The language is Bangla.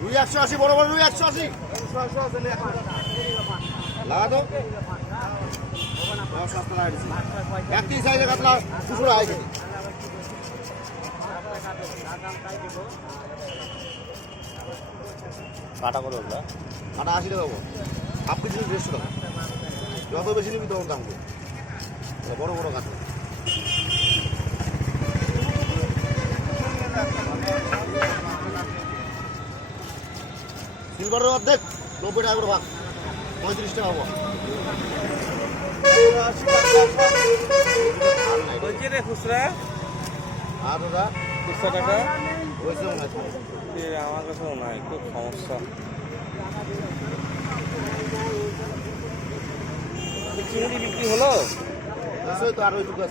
রুই 180, বড় বড় রুই 180। লাগা তো সস্তা লাগাইছি। 31 সাইজে কাতলা 200 টাকা কেজি। কাটা কত ওগুলা? কাটা 80 টাকা হবো। হাফ কেজি 150 টাকা। যত বেশি নিবি তত দাম করবো। বড় বড় কাতলা। সিলভারের অর্ধেক 90 টাকা করে ভাগ, 35 টাকা হবো। খুচরা আর ওরা খুচরা টাকা হয়েছে মনে হয়। আমার কাছেও নাই, খুব সমস্যা। চিংড়ি বিক্রি হলো তো আর ওইটুকু আছে।